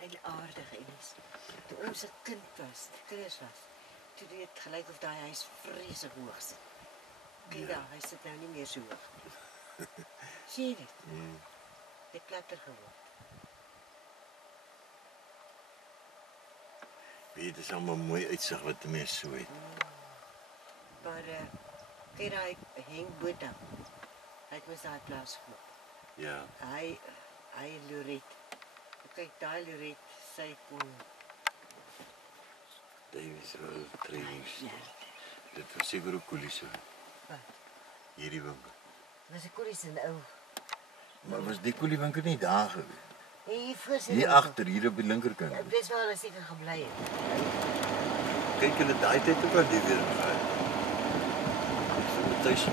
eintlik aardig, Elise. Toe ons 'n kind was, kinders was, toe dit gelyk of daai huis vreeslik hoog sit. Kyk daar, hy sit nou nie meer so hoog nie. Sien jy dit? Het het platter geword. Weet, dit is allemaal mooi uitsig wat die mens so het. Maar, kyk daai Henk Botha, hy het mos daai plaas gekoop. Ja, Hy Loret. Kyk, daai Loret, sy kon... Davies Road Training Ja. Store. Dit was seker ook koelie so. Wat? Hierdie winkel. Was 'n koelies in ou. Maar was die koelie winkel nie daar gewees? Hier voor sy Hier agter, hier op die linkerkant. Dis waar hulle seker gebly het. Kyk hulle daai tyd ook al die weer gehad. Ek sou tuis